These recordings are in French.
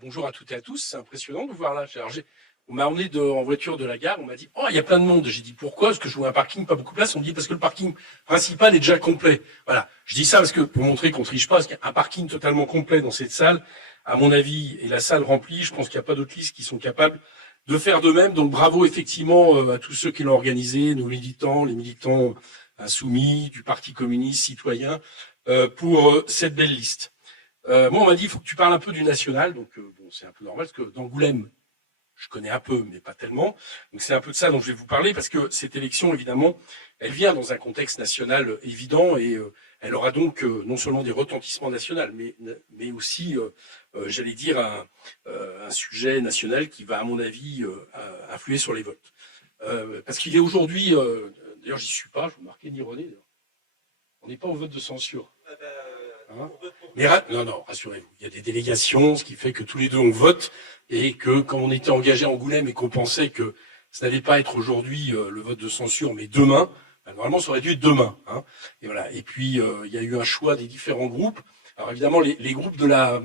Bonjour à toutes et à tous, c'est impressionnant de vous voir là. On m'a emmené en voiture de la gare, on m'a dit « Oh, il y a plein de monde ». J'ai dit « Pourquoi ?» Parce que je vois un parking, pas beaucoup de place. On me dit « Parce que le parking principal est déjà complet ». Voilà, je dis ça parce que pour montrer qu'on triche pas, parce qu'il y a un parking totalement complet dans cette salle, à mon avis, et la salle remplie, je pense qu'il n'y a pas d'autres listes qui sont capables de faire de même. Donc bravo effectivement à tous ceux qui l'ont organisé, nos militants, les militants insoumis, du Parti communiste, citoyen, pour cette belle liste. Moi, on m'a dit, il faut que tu parles un peu du national. Donc, bon, c'est un peu normal, parce que d'Angoulême, je connais un peu, mais pas tellement. Donc, c'est un peu de ça dont je vais vous parler, parce que cette élection, évidemment, elle vient dans un contexte national évident, et elle aura donc non seulement des retentissements nationaux, mais aussi, j'allais dire, un sujet national qui va, à mon avis, influer sur les votes. Parce qu'il est aujourd'hui, d'ailleurs, j'y suis pas, je vous marquais ni René, on n'est pas au vote de censure. Hein, mais non, rassurez-vous, il y a des délégations, ce qui fait que tous les deux on vote, et que quand on était engagé à Angoulême et qu'on pensait que ça n'allait pas être aujourd'hui le vote de censure, mais demain, normalement ça aurait dû être demain. Hein, et voilà. Et puis il y a eu un choix des différents groupes. Alors évidemment, les groupes de la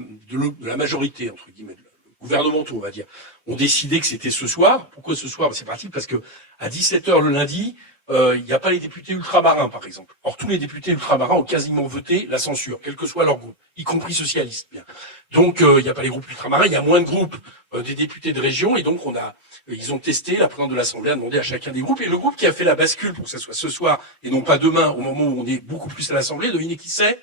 majorité, entre guillemets, gouvernementaux, on va dire, ont décidé que c'était ce soir. Pourquoi ce soir? C'est pratique parce que à 17h le lundi, il n'y a pas les députés ultramarins, par exemple. Or, tous les députés ultramarins ont quasiment voté la censure, quel que soit leur groupe, y compris socialistes. Bien. Donc, il n'y a pas les groupes ultramarins, il y a moins de groupes des députés de région, et donc ils ont testé, la présidente de l'Assemblée a demandé à chacun des groupes, et le groupe qui a fait la bascule pour que ça soit ce soir, et non pas demain, au moment où on est beaucoup plus à l'Assemblée, devinez qui c'est?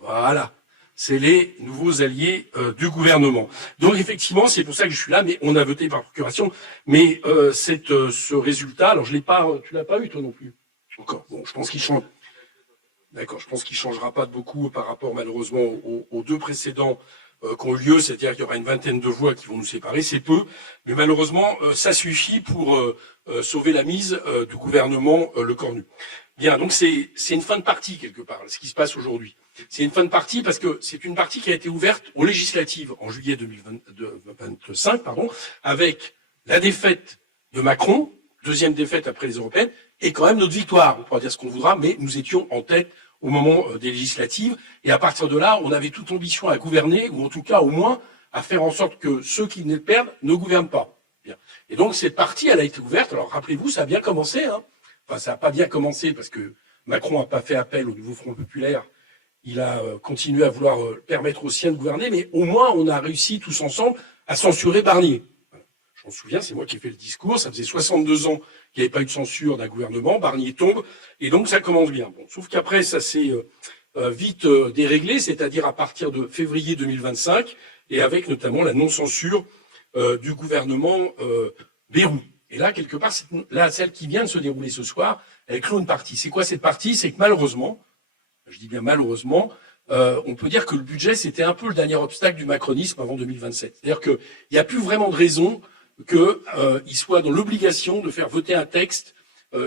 Voilà. C'est les nouveaux alliés du gouvernement. Donc effectivement, c'est pour ça que je suis là, mais on a voté par procuration. Mais ce résultat, alors je l'ai pas, tu l'as pas eu toi non plus. Encore. Bon, je pense qu'il change. D'accord, je pense qu'il changera pas de beaucoup par rapport malheureusement aux deux précédents qui ont eu lieu, c'est-à-dire qu'il y aura une vingtaine de voix qui vont nous séparer, c'est peu, mais malheureusement ça suffit pour sauver la mise du gouvernement Le Cornu. Bien, donc c'est une fin de partie quelque part, ce qui se passe aujourd'hui. C'est une fin de partie parce que c'est une partie qui a été ouverte aux législatives en juillet 2025, avec la défaite de Macron, deuxième défaite après les européennes, et quand même notre victoire. On pourra dire ce qu'on voudra, mais nous étions en tête au moment des législatives, et à partir de là, on avait toute ambition à gouverner, ou en tout cas au moins à faire en sorte que ceux qui venaient de perdre ne gouvernent pas. Bien. Et donc cette partie, elle a été ouverte. Alors rappelez-vous, ça a bien commencé. Hein. Enfin, ça n'a pas bien commencé parce que Macron n'a pas fait appel au nouveau Front populaire. Il a continué à vouloir permettre aux siens de gouverner, mais au moins on a réussi tous ensemble à censurer Barnier. Je m'en souviens, c'est moi qui ai fait le discours, ça faisait 62 ans qu'il n'y avait pas eu de censure d'un gouvernement, Barnier tombe, et donc ça commence bien. Bon, sauf qu'après, ça s'est vite déréglé, c'est-à-dire à partir de février 2025, et avec notamment la non-censure du gouvernement Bayrou. Et là, quelque part, celle qui vient de se dérouler ce soir, elle clôt une partie. C'est quoi cette partie? C'est que malheureusement, je dis bien malheureusement, on peut dire que le budget, c'était un peu le dernier obstacle du macronisme avant 2027. C'est-à-dire qu'il n'y a plus vraiment de raison qu'ils soient dans l'obligation de faire voter un texte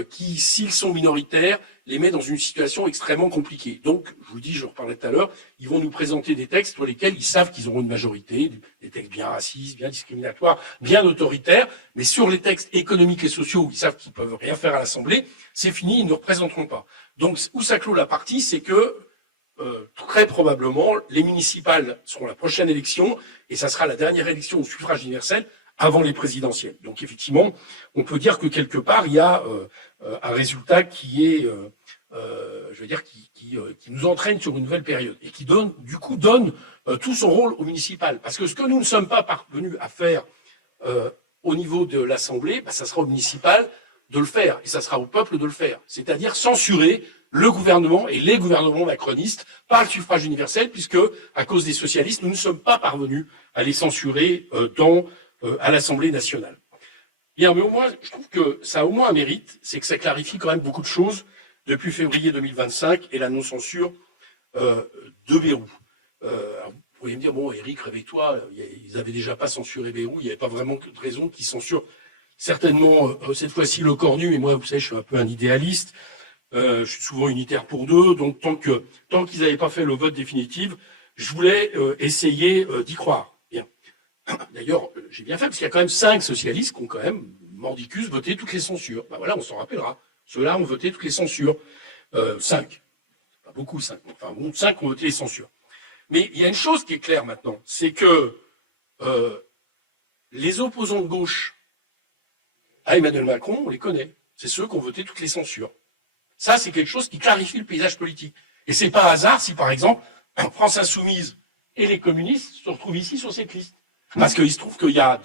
qui, s'ils sont minoritaires, les met dans une situation extrêmement compliquée. Donc, je vous dis, je reparlais tout à l'heure, ils vont nous présenter des textes pour lesquels ils savent qu'ils auront une majorité, des textes bien racistes, bien discriminatoires, bien autoritaires, mais sur les textes économiques et sociaux où ils savent qu'ils peuvent rien faire à l'Assemblée, c'est fini, ils ne représenteront pas. Donc, où ça clôt la partie, c'est que très probablement, les municipales seront la prochaine élection, et ça sera la dernière élection au suffrage universel avant les présidentielles. Donc effectivement, on peut dire que quelque part, il y a un résultat qui est, je veux dire, qui nous entraîne sur une nouvelle période et qui donne tout son rôle au municipal. Parce que ce que nous ne sommes pas parvenus à faire au niveau de l'Assemblée, ça sera au municipal de le faire et ça sera au peuple de le faire. C'est-à-dire censurer le gouvernement et les gouvernements macronistes par le suffrage universel, puisque à cause des socialistes, nous ne sommes pas parvenus à les censurer à l'Assemblée nationale. Bien, mais au moins, je trouve que ça a au moins un mérite, c'est que ça clarifie quand même beaucoup de choses depuis février 2025 et la non-censure de Bayrou. Vous pourriez me dire, bon, Éric, réveille-toi, ils n'avaient déjà pas censuré Bayrou, il n'y avait pas vraiment de raison qu'ils censurent certainement cette fois-ci Le Cornu, mais moi, vous savez, je suis un peu un idéaliste, je suis souvent unitaire pour deux, donc tant qu'ils n'avaient pas fait le vote définitif, je voulais essayer d'y croire. Bien. D'ailleurs, j'ai bien fait, parce qu'il y a quand même 5 socialistes qui ont quand même, mordicus, voté toutes les censures. Ben voilà, on s'en rappellera. Ceux-là ont voté toutes les censures. 5. Pas beaucoup, 5. Enfin bon, 5 ont voté les censures. Mais il y a une chose qui est claire maintenant, c'est que les opposants de gauche à Emmanuel Macron, on les connaît. C'est ceux qui ont voté toutes les censures. Ça, c'est quelque chose qui clarifie le paysage politique. Et c'est pas hasard si, par exemple, France Insoumise et les communistes se retrouvent ici sur cette liste. Parce qu'il se trouve qu'il y a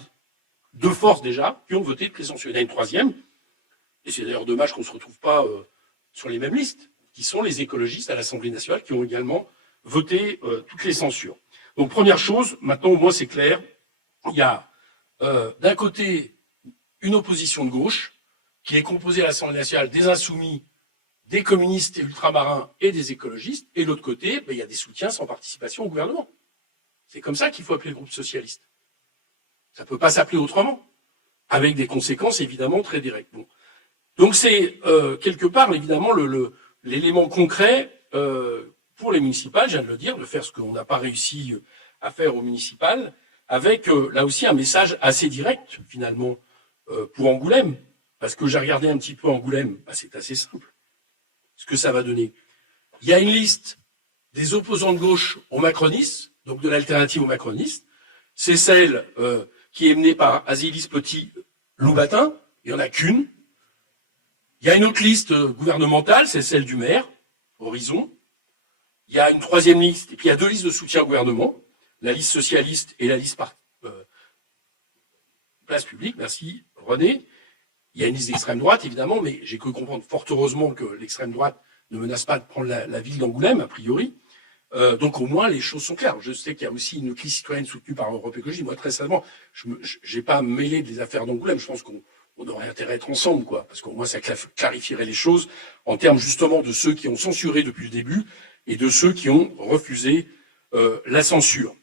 deux forces déjà qui ont voté toutes les censures. Il y en a une troisième, et c'est d'ailleurs dommage qu'on ne se retrouve pas sur les mêmes listes, qui sont les écologistes à l'Assemblée nationale qui ont également voté toutes les censures. Donc première chose, maintenant au moins c'est clair, il y a d'un côté une opposition de gauche qui est composée à l'Assemblée nationale des insoumis, des communistes et ultramarins et des écologistes, et de l'autre côté, il y a des soutiens sans participation au gouvernement. C'est comme ça qu'il faut appeler le groupe socialiste. Ça ne peut pas s'appeler autrement, avec des conséquences évidemment très directes. Bon. Donc c'est quelque part évidemment l'élément concret pour les municipales, je viens de le dire, de faire ce qu'on n'a pas réussi à faire aux municipales, avec là aussi un message assez direct finalement pour Angoulême, parce que j'ai regardé un petit peu Angoulême, c'est assez simple. Ce que ça va donner. Il y a une liste des opposants de gauche aux macronistes, donc de l'alternative aux macronistes. C'est celle qui est menée par Azilis Petit-Loubatin, il n'y en a qu'une. Il y a une autre liste gouvernementale, c'est celle du maire, Horizon. Il y a une troisième liste, et puis il y a deux listes de soutien au gouvernement, la liste socialiste et la liste place publique, merci René. Il y a une liste d'extrême droite, évidemment, mais j'ai cru comprendre fort heureusement que l'extrême droite ne menace pas de prendre la ville d'Angoulême, a priori. Donc au moins, les choses sont claires. Je sais qu'il y a aussi une liste citoyenne soutenue par Europe Écologie. Moi, très sincèrement, je n'ai pas mêlé des affaires d'Angoulême. Je pense qu'on aurait intérêt à être ensemble, quoi, parce qu'au moins, ça clarifierait les choses en termes justement de ceux qui ont censuré depuis le début et de ceux qui ont refusé la censure.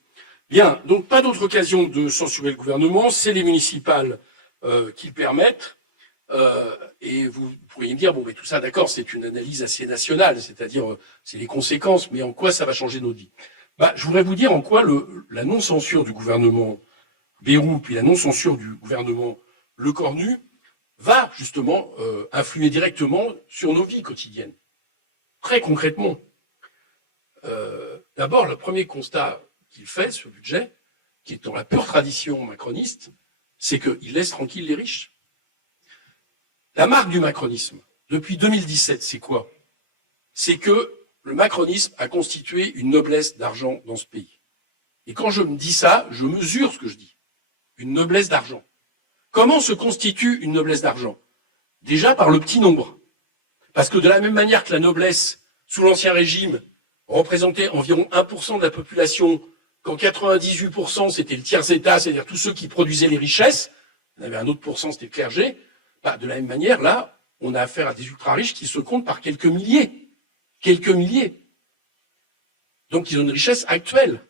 Bien, donc pas d'autre occasion de censurer le gouvernement. C'est les municipales qui le permettent. Et vous pourriez me dire, bon, mais tout ça, d'accord, c'est une analyse assez nationale, c'est-à-dire, c'est les conséquences, mais en quoi ça va changer notre vie? Je voudrais vous dire en quoi la non-censure du gouvernement Bayrou, puis la non-censure du gouvernement Lecornu, va justement influer directement sur nos vies quotidiennes. Très concrètement. D'abord, le premier constat qu'il fait, ce budget, qui est dans la pure tradition macroniste, c'est qu'il laisse tranquille les riches. La marque du macronisme, depuis 2017, c'est quoi? C'est que le macronisme a constitué une noblesse d'argent dans ce pays. Et quand je me dis ça, je mesure ce que je dis. Une noblesse d'argent. Comment se constitue une noblesse d'argent? Déjà par le petit nombre. Parce que de la même manière que la noblesse, sous l'Ancien Régime, représentait environ 1% de la population, quand 98% c'était le tiers-état, c'est-à-dire tous ceux qui produisaient les richesses, il y avait un autre pourcent, c'était le clergé. De la même manière, là, on a affaire à des ultra-riches qui se comptent par quelques milliers. Quelques milliers. Donc, ils ont une richesse actuelle.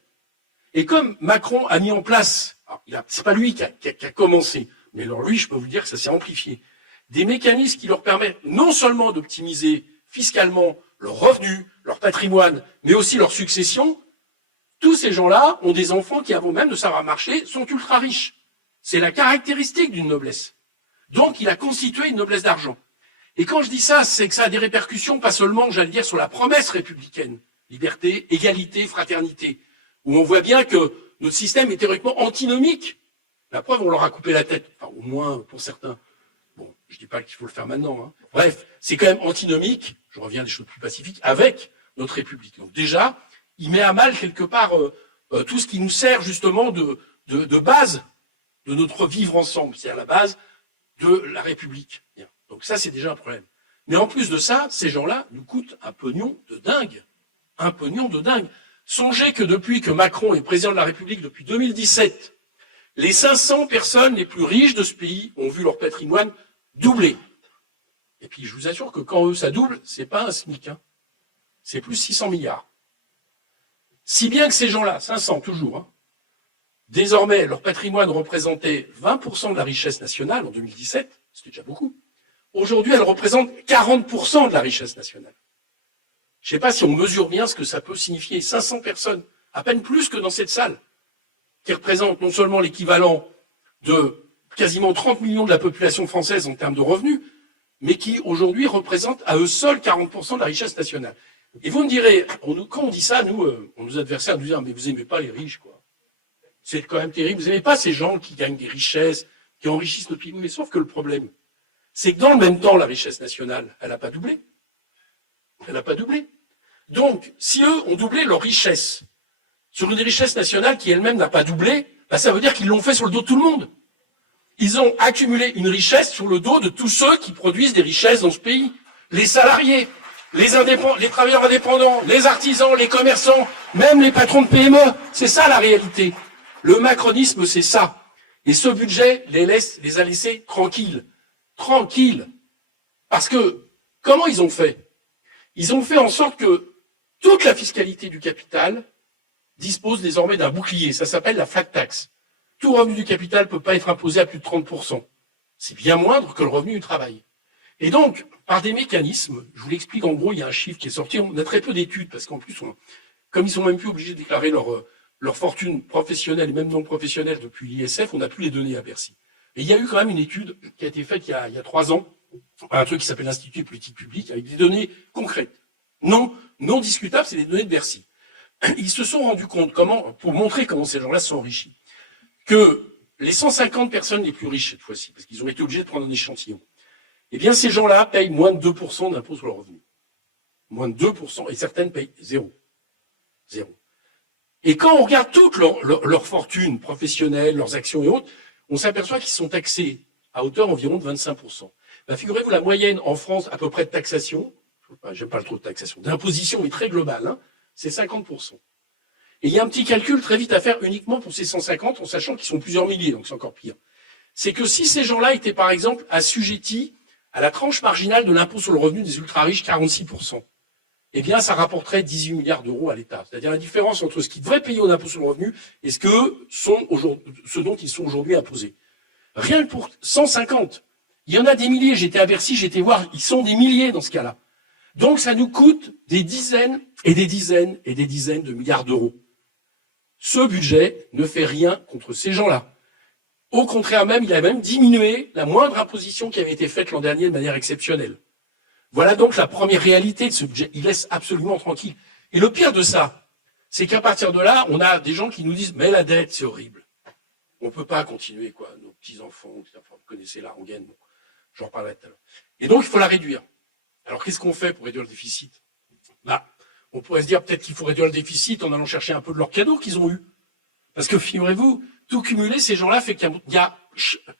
Et comme Macron a mis en place, c'est pas lui qui a commencé, mais alors lui, je peux vous dire que ça s'est amplifié, des mécanismes qui leur permettent non seulement d'optimiser fiscalement leurs revenus, leur patrimoine, mais aussi leur succession, tous ces gens-là ont des enfants qui, avant même de savoir marcher, sont ultra-riches. C'est la caractéristique d'une noblesse. Donc, il a constitué une noblesse d'argent. Et quand je dis ça, c'est que ça a des répercussions, pas seulement, j'allais dire, sur la promesse républicaine. Liberté, égalité, fraternité. Où on voit bien que notre système est théoriquement antinomique. La preuve, on leur a coupé la tête. Enfin, au moins, pour certains. Bon, je dis pas qu'il faut le faire maintenant, hein. Bref, c'est quand même antinomique, je reviens à des choses plus pacifiques, avec notre République. Donc déjà, il met à mal quelque part tout ce qui nous sert justement de base de notre vivre ensemble. C'est-à-dire la base de la République. Bien. Donc ça, c'est déjà un problème. Mais en plus de ça, ces gens-là nous coûtent un pognon de dingue. Un pognon de dingue. Songez que depuis que Macron est président de la République, depuis 2017, les 500 personnes les plus riches de ce pays ont vu leur patrimoine doubler. Et puis, je vous assure que quand eux, ça double, c'est pas un SMIC, hein. C'est plus 600 milliards. Si bien que ces gens-là, 500 toujours, hein, désormais, leur patrimoine représentait 20% de la richesse nationale en 2017, c'était déjà beaucoup. Aujourd'hui, elle représente 40% de la richesse nationale. Je ne sais pas si on mesure bien ce que ça peut signifier. 500 personnes, à peine plus que dans cette salle, qui représentent non seulement l'équivalent de quasiment 30 millions de la population française en termes de revenus, mais qui aujourd'hui représentent à eux seuls 40% de la richesse nationale. Et vous me direz, quand on dit ça, nos adversaires nous disent, mais vous aimez pas les riches, quoi. C'est quand même terrible. Vous aimez pas ces gens qui gagnent des richesses, qui enrichissent notre pays. Mais sauf que le problème, c'est que dans le même temps, la richesse nationale, elle n'a pas doublé. Elle n'a pas doublé. Donc, si eux ont doublé leur richesse sur une richesse nationale qui elle-même n'a pas doublé, ça veut dire qu'ils l'ont fait sur le dos de tout le monde. Ils ont accumulé une richesse sur le dos de tous ceux qui produisent des richesses dans ce pays. Les salariés, les travailleurs indépendants, les artisans, les commerçants, même les patrons de PME. C'est ça la réalité. Le macronisme, c'est ça. Et ce budget les a laissés tranquilles. Tranquilles. Parce que, comment ils ont fait? Ils ont fait en sorte que toute la fiscalité du capital dispose désormais d'un bouclier. Ça s'appelle la flat tax. Tout revenu du capital ne peut pas être imposé à plus de 30%. C'est bien moindre que le revenu du travail. Et donc, par des mécanismes, je vous l'explique en gros, il y a un chiffre qui est sorti, on a très peu d'études, parce qu'en plus, comme ils sont même plus obligés de déclarer leur fortune professionnelle et même non professionnelle depuis l'ISF, on n'a plus les données à Bercy. Et il y a eu quand même une étude qui a été faite il y a 3 ans, par un truc qui s'appelle l'Institut de politique publique, avec des données concrètes. Non discutables, c'est des données de Bercy. Ils se sont rendus compte pour montrer comment ces gens-là se sont enrichis, que les 150 personnes les plus riches cette fois-ci, parce qu'ils ont été obligés de prendre un échantillon, eh bien, ces gens-là payent moins de 2% d'impôt sur le revenu. Moins de 2%, et certaines payent zéro. Et quand on regarde toute leur fortune professionnelle, leurs actions et autres, on s'aperçoit qu'ils sont taxés à hauteur environ de 25%. Figurez-vous, la moyenne en France, à peu près de taxation, j'aime pas trop de taxation, d'imposition, mais très globale, c'est 50%. Et il y a un petit calcul très vite à faire uniquement pour ces 150, en sachant qu'ils sont plusieurs milliers, donc c'est encore pire. C'est que si ces gens-là étaient, par exemple, assujettis à la tranche marginale de l'impôt sur le revenu des ultra-riches, 46%, eh bien, ça rapporterait 18 milliards d'euros à l'État. C'est-à-dire la différence entre ce qu'ils devraient payer au impôt sur le revenu et ce dont ils sont aujourd'hui imposés. Rien que pour 150. Il y en a des milliers. J'étais à Bercy, j'étais voir, ils sont des milliers dans ce cas-là. Donc, ça nous coûte des dizaines et des dizaines et des dizaines de milliards d'euros. Ce budget ne fait rien contre ces gens-là. Au contraire même, il a même diminué la moindre imposition qui avait été faite l'an dernier de manière exceptionnelle. Voilà donc la première réalité de ce budget. Il laisse absolument tranquille. Et le pire de ça, c'est qu'à partir de là, on a des gens qui nous disent « mais la dette, c'est horrible. On ne peut pas continuer, quoi. Nos petits-enfants, vous connaissez la rengaine, bon, j'en reparlerai tout à l'heure. Et donc, il faut la réduire. Alors, qu'est-ce qu'on fait pour réduire le déficit? On pourrait se dire peut-être qu'il faut réduire le déficit en allant chercher un peu de leurs cadeaux qu'ils ont eus. Parce que, figurez-vous, tout cumulé, ces gens-là fait qu'il y a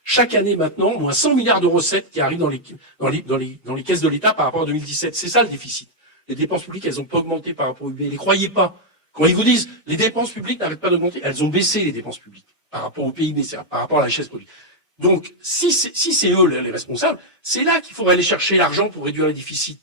chaque année maintenant moins 100 milliards de recettes qui arrivent dans les caisses de l'État par rapport à 2017. C'est ça le déficit. Les dépenses publiques, elles n'ont pas augmenté par rapport au PIB. Ne les croyez pas. Quand ils vous disent les dépenses publiques n'arrêtent pas d'augmenter, elles ont baissé les dépenses publiques par rapport au PIB, par rapport à la richesse produite. Donc, si c'est eux les responsables, c'est là qu'il faudrait aller chercher l'argent pour réduire les déficits.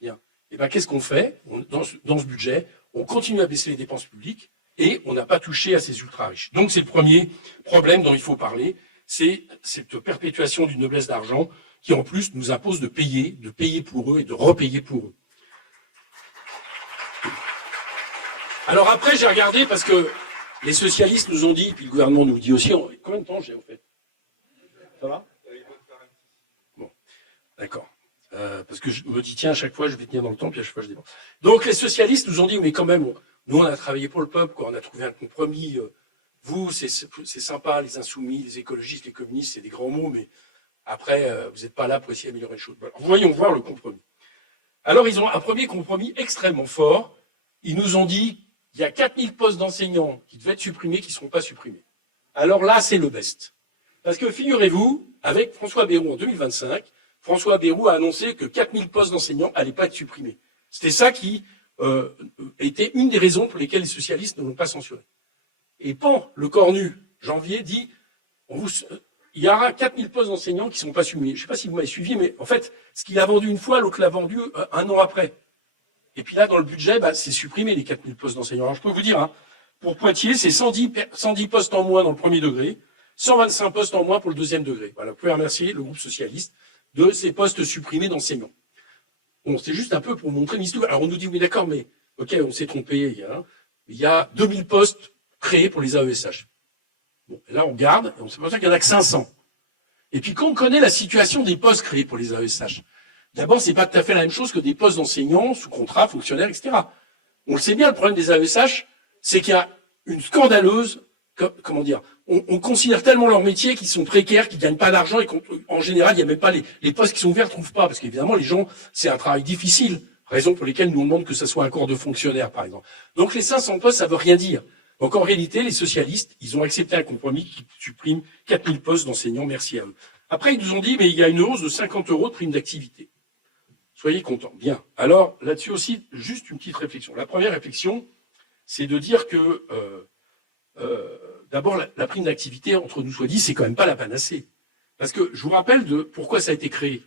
Bien. Et qu'est-ce qu'on fait dans ce budget? On continue à baisser les dépenses publiques et on n'a pas touché à ces ultra-riches. Donc, c'est le premier problème dont il faut parler, c'est cette perpétuation d'une noblesse d'argent qui, en plus, nous impose de payer pour eux et de repayer pour eux. Alors après, j'ai regardé parce que les socialistes nous ont dit, puis le gouvernement nous le dit aussi, combien de temps j'ai en fait? Ça va? Bon, d'accord. Parce que je me dis, tiens, à chaque fois, je vais tenir dans le temps, puis à chaque fois, je dépense. Donc, les socialistes nous ont dit, mais quand même, nous, on a travaillé pour le peuple, quoi. On a trouvé un compromis. Vous, c'est sympa, les insoumis, les écologistes, les communistes, c'est des grands mots, mais après, vous n'êtes pas là pour essayer d'améliorer les choses. Alors, voyons voir le compromis. Alors, ils ont un premier compromis extrêmement fort. Ils nous ont dit, il y a 4000 postes d'enseignants qui devaient être supprimés, qui ne seront pas supprimés. Alors là, c'est le best. Parce que figurez-vous, avec François Bayrou en 2025, François Bayrou a annoncé que 4000 postes d'enseignants n'allaient pas être supprimés. C'était ça qui était une des raisons pour lesquelles les socialistes ne l'ont pas censuré. Et Pan, le cornu, janvier, dit il y aura 4000 postes d'enseignants qui ne sont pas supprimés. Je ne sais pas si vous m'avez suivi, mais en fait, ce qu'il a vendu une fois, l'autre l'a vendu un an après. Et puis là, dans le budget, c'est supprimé les 4000 postes d'enseignants. Alors je peux vous dire, pour Poitiers, c'est 110 postes en moins dans le premier degré, 125 postes en moins pour le deuxième degré. Voilà, vous pouvez remercier le groupe socialiste de ces postes supprimés d'enseignants. Bon, c'est juste un peu pour montrer une histoire. Alors on nous dit, oui d'accord, mais ok, on s'est trompé, il y a 2000 postes créés pour les AESH. Bon, et là on regarde, et on s'aperçoit qu'il n'y en a que 500. Et puis quand on connaît la situation des postes créés pour les AESH, d'abord, c'est pas tout à fait la même chose que des postes d'enseignants, sous contrat, fonctionnaires, etc. On le sait bien, le problème des AESH, c'est qu'il y a une scandaleuse, comment dire, on considère tellement leur métier qu'ils sont précaires, qu'ils gagnent pas d'argent et qu'en général, il n'y a même pas les postes qui sont ouverts, trouvent pas, parce qu'évidemment, les gens, c'est un travail difficile, raison pour lesquelles nous on demande que ça soit un corps de fonctionnaires, par exemple. Donc les 500 postes, ça veut rien dire. Donc en réalité, les socialistes, ils ont accepté un compromis qui supprime 4000 postes d'enseignants, merci à eux. Après, ils nous ont dit, mais il y a une hausse de 50 € de prime d'activité. Soyez contents. Bien. Alors, là-dessus aussi, juste une petite réflexion. La première réflexion, c'est de dire que, d'abord, la prime d'activité, entre nous soit dit, c'est quand même pas la panacée. Parce que, je vous rappelle de pourquoi ça a été créé.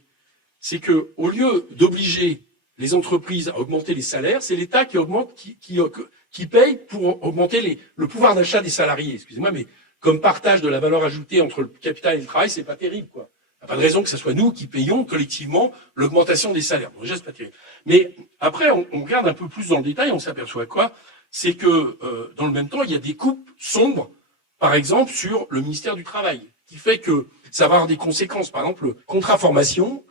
C'est que, au lieu d'obliger les entreprises à augmenter les salaires, c'est l'État qui augmente, qui paye pour augmenter le pouvoir d'achat des salariés. Excusez-moi, mais comme partage de la valeur ajoutée entre le capital et le travail, c'est pas terrible, quoi. Il n'y a pas de raison que ce soit nous qui payons collectivement l'augmentation des salaires. Donc déjà, c'est pas terrible. Mais après, on regarde un peu plus dans le détail, on s'aperçoit quoi? C'est que dans le même temps, il y a des coupes sombres, par exemple, sur le ministère du Travail, qui fait que ça va avoir des conséquences. Par exemple, le contrat formation,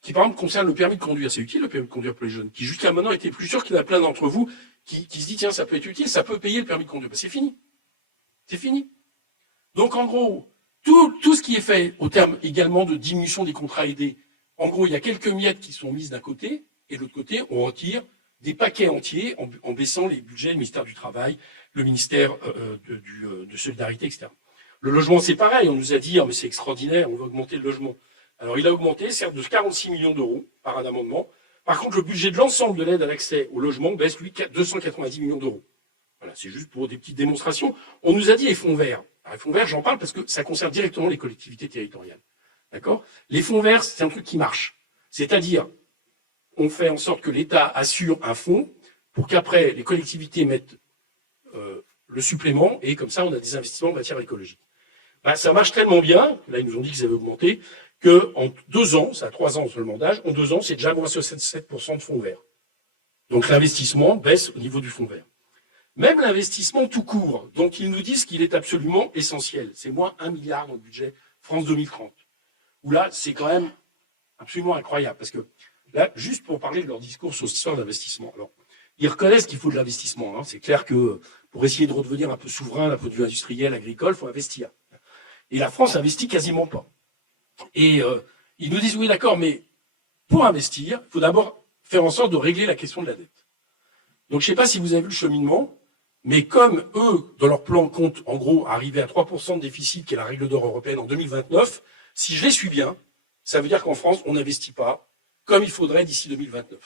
qui par exemple concerne le permis de conduire. C'est utile le permis de conduire pour les jeunes, qui jusqu'à maintenant était plus sûr qu'il y en a plein d'entre vous qui se dit tiens, ça peut être utile, ça peut payer le permis de conduire. Ben, c'est fini. C'est fini. Donc en gros, tout ce qui est fait au terme également de diminution des contrats aidés, en gros, il y a quelques miettes qui sont mises d'un côté, et de l'autre côté, on retire des paquets entiers en baissant les budgets, le ministère du Travail, le ministère de Solidarité, etc. Le logement, c'est pareil, on nous a dit, oh, mais c'est extraordinaire, on va augmenter le logement. Alors il a augmenté, certes, de 46 millions d'euros par un amendement. Par contre, le budget de l'ensemble de l'aide à l'accès au logement baisse, lui, 290 millions d'euros. Voilà, c'est juste pour des petites démonstrations. On nous a dit les fonds verts. Alors, les fonds verts, j'en parle parce que ça concerne directement les collectivités territoriales. D'accord? Les fonds verts, c'est un truc qui marche. C'est-à-dire, on fait en sorte que l'État assure un fonds pour qu'après, les collectivités mettent le supplément et comme ça, on a des investissements en matière écologique. Ben, ça marche tellement bien, là, ils nous ont dit qu'ils avaient augmenté, qu'en 2 ans, ça a 3 ans seulement d'âge, en 2 ans, c'est déjà moins 67% de fonds verts. Donc l'investissement baisse au niveau du fonds vert. Même l'investissement tout court, donc ils nous disent qu'il est absolument essentiel. C'est moins 1 milliard dans le budget France 2030. Où là, c'est quand même absolument incroyable. Parce que là, juste pour parler de leur discours sur cette histoire d'investissement. Alors, ils reconnaissent qu'il faut de l'investissement. Hein. C'est clair que pour essayer de redevenir un peu souverain d'un point de vue industriel, agricole, il faut investir. Et la France investit quasiment pas. Et ils nous disent, oui, d'accord, mais pour investir, il faut d'abord faire en sorte de régler la question de la dette. Donc, je ne sais pas si vous avez vu le cheminement, mais comme eux, dans leur plan, comptent en gros arriver à 3% de déficit, qui est la règle d'or européenne en 2029, si je les suis bien, ça veut dire qu'en France, on n'investit pas comme il faudrait d'ici 2029.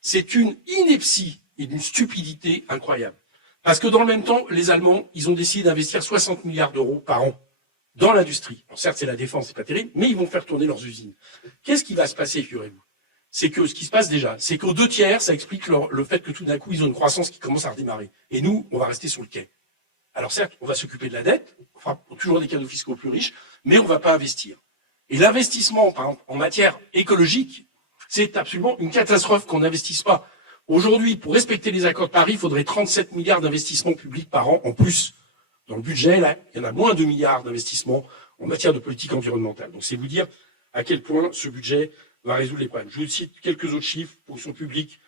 C'est une ineptie et une stupidité incroyable. Parce que dans le même temps, les Allemands, ils ont décidé d'investir 60 milliards d'euros par an dans l'industrie. Alors certes, c'est la défense, c'est pas terrible, mais ils vont faire tourner leurs usines. Qu'est-ce qui va se passer, figurez-vous? C'est que ce qui se passe déjà, c'est qu'aux 2/3, ça explique le fait que tout d'un coup, ils ont une croissance qui commence à redémarrer. Et nous, on va rester sur le quai. Alors certes, on va s'occuper de la dette, on fera toujours des cadeaux fiscaux aux plus riches, mais on va pas investir. Et l'investissement, par exemple, en matière écologique, c'est absolument une catastrophe qu'on n'investisse pas. Aujourd'hui, pour respecter les accords de Paris, il faudrait 37 milliards d'investissements publics par an en plus. Dans le budget, là, il y en a moins 2 milliards d'investissements en matière de politique environnementale. Donc c'est vous dire à quel point ce budget va résoudre les problèmes. Je vous cite quelques autres chiffres. Fonction publique,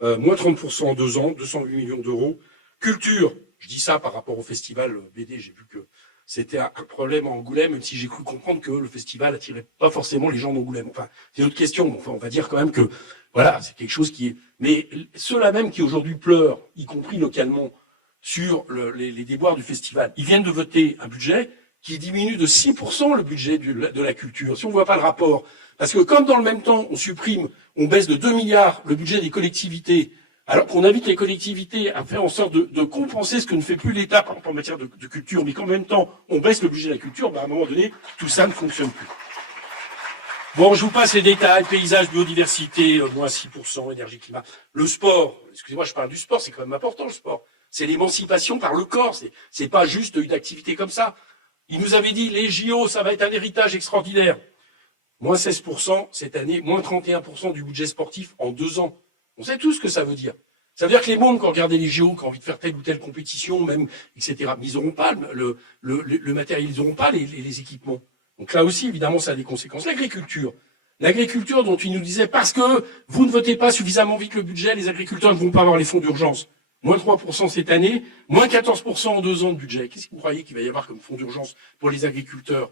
moins 30% en 2 ans, 208 millions d'euros. Culture, je dis ça par rapport au festival BD, j'ai vu que c'était un problème à Angoulême, même si j'ai cru comprendre que le festival attirait pas forcément les gens d'Angoulême. Enfin, c'est une autre question. Enfin, on va dire quand même que, voilà, c'est quelque chose qui est... Mais ceux-là même qui aujourd'hui pleurent, y compris localement, sur les déboires du festival, ils viennent de voter un budget qui diminue de 6% le budget de la culture. Si on ne voit pas le rapport, parce que comme dans le même temps, on baisse de 2 milliards le budget des collectivités, alors qu'on invite les collectivités à faire en sorte de compenser ce que ne fait plus l'État, par exemple en matière de culture, mais qu'en même temps, on baisse le budget de la culture, à un moment donné, tout ça ne fonctionne plus. Bon, je vous passe les détails, paysage, biodiversité, moins 6%, énergie, climat. Le sport, excusez-moi, je parle du sport, c'est quand même important le sport. C'est l'émancipation par le corps, c'est pas juste une activité comme ça. Il nous avait dit, les JO, ça va être un héritage extraordinaire. Moins 16% cette année, moins 31% du budget sportif en 2 ans. On sait tous ce que ça veut dire. Ça veut dire que les mômes, quand regardent les JO, qui ont envie de faire telle ou telle compétition, même, etc., mais ils n'auront pas le matériel, ils n'auront pas les équipements. Donc là aussi, évidemment, ça a des conséquences. L'agriculture, L'agriculture dont il nous disait, parce que vous ne votez pas suffisamment vite le budget, les agriculteurs ne vont pas avoir les fonds d'urgence. Moins 3% cette année, moins 14% en 2 ans de budget. Qu'est-ce que vous croyez qu'il va y avoir comme fonds d'urgence pour les agriculteurs?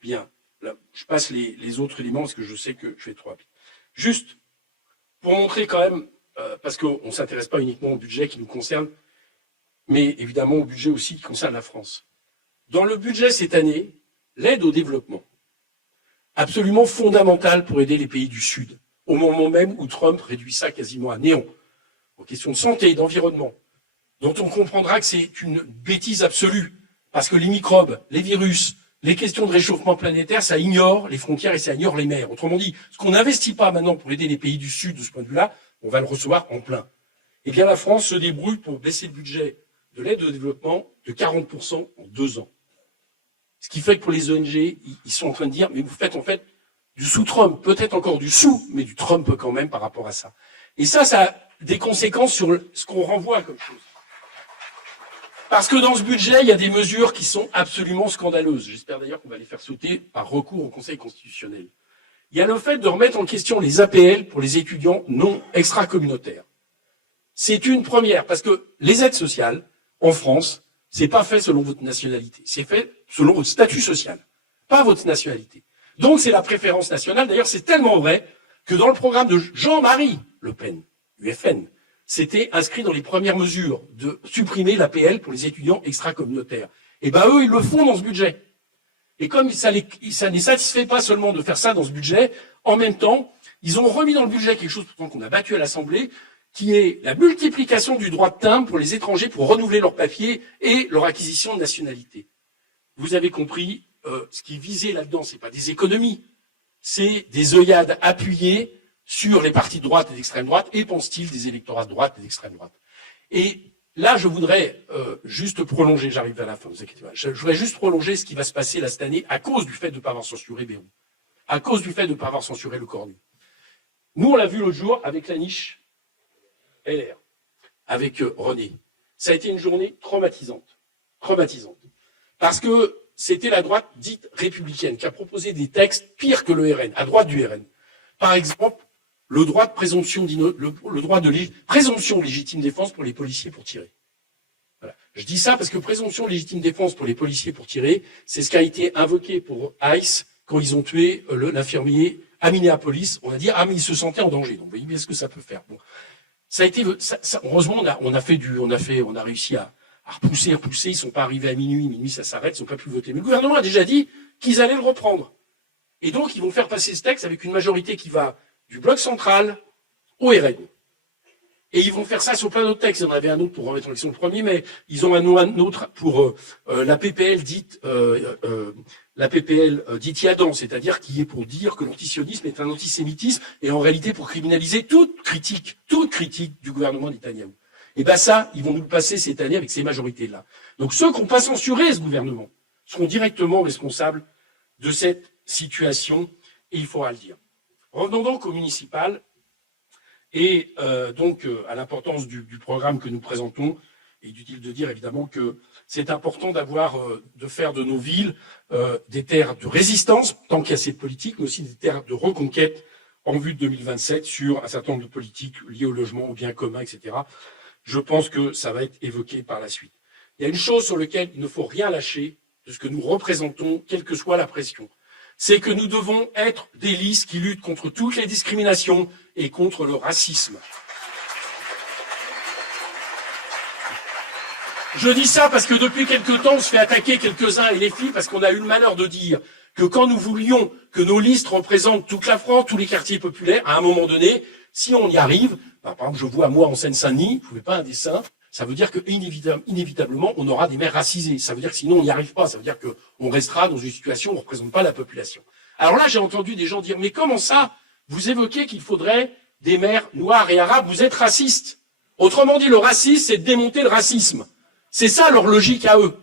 Bien. Là, je passe les autres éléments parce que je sais que je fais trop rapide. Juste pour montrer quand même, parce qu'on ne s'intéresse pas uniquement au budget qui nous concerne, mais évidemment au budget aussi qui concerne la France. Dans le budget cette année, l'aide au développement, absolument fondamentale pour aider les pays du Sud, au moment même où Trump réduit ça quasiment à néant, aux questions de santé et d'environnement, dont on comprendra que c'est une bêtise absolue, parce que les microbes, les virus, les questions de réchauffement planétaire, ça ignore les frontières et ça ignore les mers. Autrement dit, ce qu'on n'investit pas maintenant pour aider les pays du Sud de ce point de vue-là, on va le recevoir en plein. Eh bien, la France se débrouille pour baisser le budget de l'aide au développement de 40% en 2 ans. Ce qui fait que pour les ONG, ils sont en train de dire, mais vous faites en fait du sous-Trump, peut-être encore du sous, mais du Trump quand même par rapport à ça. Et ça a des conséquences sur ce qu'on renvoie comme chose. Parce que dans ce budget, il y a des mesures qui sont absolument scandaleuses. J'espère d'ailleurs qu'on va les faire sauter par recours au Conseil constitutionnel. Il y a le fait de remettre en question les APL pour les étudiants non extra-communautaires. C'est une première, parce que les aides sociales, en France, c'est pas fait selon votre nationalité. C'est fait selon votre statut social, pas votre nationalité. Donc c'est la préférence nationale. D'ailleurs, c'est tellement vrai que dans le programme de Jean-Marie Le Pen, UFN, c'était inscrit dans les premières mesures de supprimer l'APL pour les étudiants extra-communautaires. Et ben eux, ils le font dans ce budget. Et comme ça ne les satisfait pas seulement de faire ça dans ce budget, en même temps, ils ont remis dans le budget quelque chose pourtant qu'on a battu à l'Assemblée, qui est la multiplication du droit de timbre pour les étrangers pour renouveler leurs papiers et leur acquisition de nationalité. Vous avez compris, ce qui est visé là-dedans, c'est pas des économies, c'est des œillades appuyées sur les partis de droite et d'extrême droite, et pense-t-il des électorats de droite et d'extrême droite. Et là, je voudrais juste prolonger, j'arrive à la fin, vous inquiétez pas, je voudrais juste prolonger ce qui va se passer là cette année à cause du fait de ne pas avoir censuré Bayrou, à cause du fait de ne pas avoir censuré Le Cornu. Nous, on l'a vu l'autre jour avec la niche LR, avec René. Ça a été une journée traumatisante. Parce que c'était la droite dite républicaine qui a proposé des textes pires que le RN, à droite du RN. Par exemple, le droit de présomption présomption de légitime défense pour les policiers pour tirer. Voilà. Je dis ça parce que présomption de légitime défense pour les policiers pour tirer, c'est ce qui a été invoqué pour ICE quand ils ont tué l'infirmier à Minneapolis. On a dit mais il se sentait en danger. Donc vous voyez bien ce que ça peut faire. Bon. Ça a été, heureusement, on a réussi à repousser. Ils sont pas arrivés à minuit ça s'arrête, ils n'ont pas pu voter. Mais le gouvernement a déjà dit qu'ils allaient le reprendre. Et donc, ils vont faire passer ce texte avec une majorité qui va du bloc central au RN. Et ils vont faire ça sur plein d'autres textes. Il y en avait un autre pour remettre en question le premier, mais ils ont un autre pour la PPL dite Yadan, c'est-à-dire qui est pour dire que l'antisionisme est un antisémitisme et en réalité pour criminaliser toute critique du gouvernement Netanyahou. Et ben ça, ils vont nous le passer cette année avec ces majorités-là. Donc ceux qui n'ont pas censuré ce gouvernement seront directement responsables de cette situation, et il faudra le dire. Revenons donc au municipal et donc à l'importance du programme que nous présentons. Et il est utile de dire évidemment que c'est important de faire de nos villes des terres de résistance, tant qu'il y a cette politique, mais aussi des terres de reconquête en vue de 2027 sur un certain nombre de politiques liées au logement, au bien commun, etc. Je pense que ça va être évoqué par la suite. Il y a une chose sur laquelle il ne faut rien lâcher de ce que nous représentons, quelle que soit la pression. C'est que nous devons être des listes qui luttent contre toutes les discriminations et contre le racisme. Je dis ça parce que depuis quelque temps, on se fait attaquer quelques-uns et les filles parce qu'on a eu le malheur de dire que quand nous voulions que nos listes représentent toute la France, tous les quartiers populaires, à un moment donné, si on y arrive, par exemple, je vois moi en Seine-Saint-Denis, vous ne pouvez pas un dessin, ça veut dire que inévitablement, on aura des maires racisés. Ça veut dire que sinon, on n'y arrive pas. Ça veut dire qu'on restera dans une situation où on ne représente pas la population. Alors là, j'ai entendu des gens dire, mais comment ça, vous évoquez qu'il faudrait des maires noirs et arabes, vous êtes racistes. Autrement dit, le racisme, c'est de démonter le racisme. C'est ça leur logique à eux.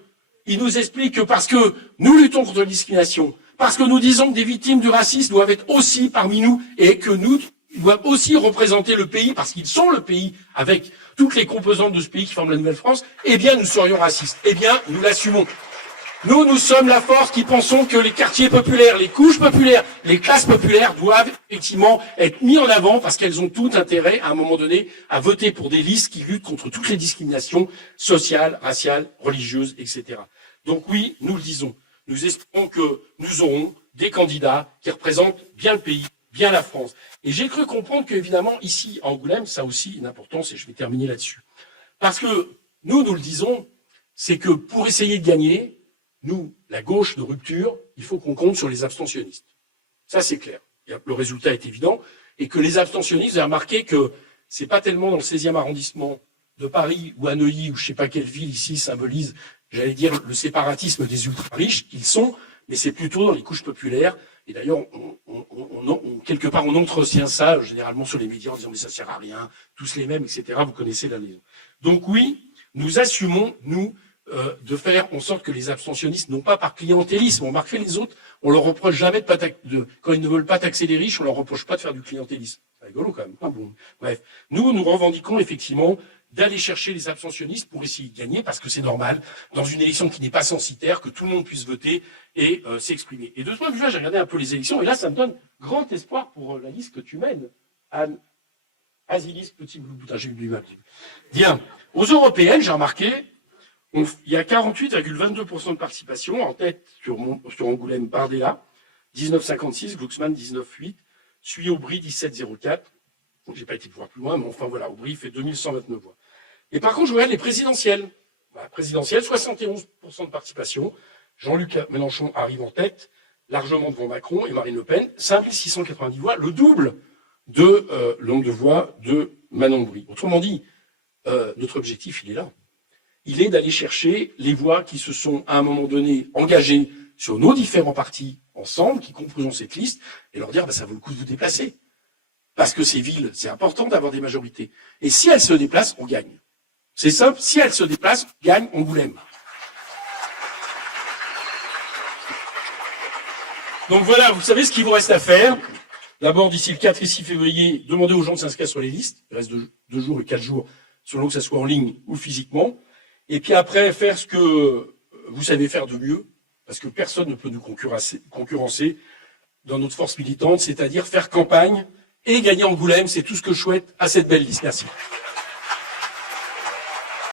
Ils nous expliquent que parce que nous luttons contre la discrimination, parce que nous disons que des victimes du racisme doivent être aussi parmi nous et que nous doivent aussi représenter le pays, parce qu'ils sont le pays avec toutes les composantes de ce pays qui forment la Nouvelle-France, eh bien, nous serions racistes. Eh bien, nous l'assumons. Nous sommes la force qui pensons que les quartiers populaires, les couches populaires, les classes populaires doivent effectivement être mis en avant parce qu'elles ont tout intérêt, à un moment donné, à voter pour des listes qui luttent contre toutes les discriminations sociales, raciales, religieuses, etc. Donc oui, nous le disons. Nous espérons que nous aurons des candidats qui représentent bien le pays, bien la France. Et j'ai cru comprendre qu'évidemment, ici, à Angoulême, ça a aussi une importance, et je vais terminer là-dessus. Parce que nous le disons, c'est que pour essayer de gagner, nous, la gauche de rupture, il faut qu'on compte sur les abstentionnistes. Ça, c'est clair. Le résultat est évident. Et que les abstentionnistes, vous avez remarqué que c'est pas tellement dans le 16e arrondissement de Paris ou à Neuilly ou je sais pas quelle ville ici symbolise, j'allais dire, le séparatisme des ultra-riches qu'ils sont, mais c'est plutôt dans les couches populaires. Et d'ailleurs, quelque part, on entretient ça généralement sur les médias en disant mais ça sert à rien, tous les mêmes, etc. Vous connaissez la maison. Donc oui, nous assumons, nous, de faire en sorte que les abstentionnistes, non pas par clientélisme, on remarque les autres, on leur reproche jamais quand ils ne veulent pas taxer les riches, on leur reproche pas de faire du clientélisme. C'est rigolo quand même. Ah bon. Bref, nous revendiquons effectivement d'aller chercher les abstentionnistes pour essayer de gagner, parce que c'est normal, dans une élection qui n'est pas censitaire, que tout le monde puisse voter et s'exprimer. Et de ce point de vue-là, j'ai regardé un peu les élections, et là, ça me donne grand espoir pour la liste que tu mènes, Anne. Asilis, petit blou, j'ai oublié ma petite. Bien. Aux européennes, j'ai remarqué, il y a 48,22% de participation, en tête sur Angoulême, Bardella, 19,56, Glucksmann, 19,8, suivi Aubry, 17,04. Donc, j'ai pas été voir plus loin, mais enfin voilà, Aubry fait 2129 voix. Et par contre, je regarde les présidentielles. Présidentielles, 71% de participation. Jean-Luc Mélenchon arrive en tête, largement devant Macron et Marine Le Pen, 5690 voix, le double de nombre de voix de Manon Aubry. Autrement dit, notre objectif, il est là. Il est d'aller chercher les voix qui se sont, à un moment donné, engagées sur nos différents partis ensemble, qui composent cette liste, et leur dire, ça vaut le coup de vous déplacer. Parce que ces villes, c'est important d'avoir des majorités. Et si elles se déplacent, on gagne. C'est simple, si elles se déplacent, on gagne Angoulême. Donc voilà, vous savez ce qu'il vous reste à faire. D'abord, d'ici le 4 et 6 février, demandez aux gens de s'inscrire sur les listes. Il reste 2 jours et 4 jours, selon que ça soit en ligne ou physiquement. Et puis après, faire ce que vous savez faire de mieux, parce que personne ne peut nous concurrencer dans notre force militante, c'est-à-dire faire campagne et gagner Angoulême. C'est tout ce que je souhaite à cette belle liste. Merci.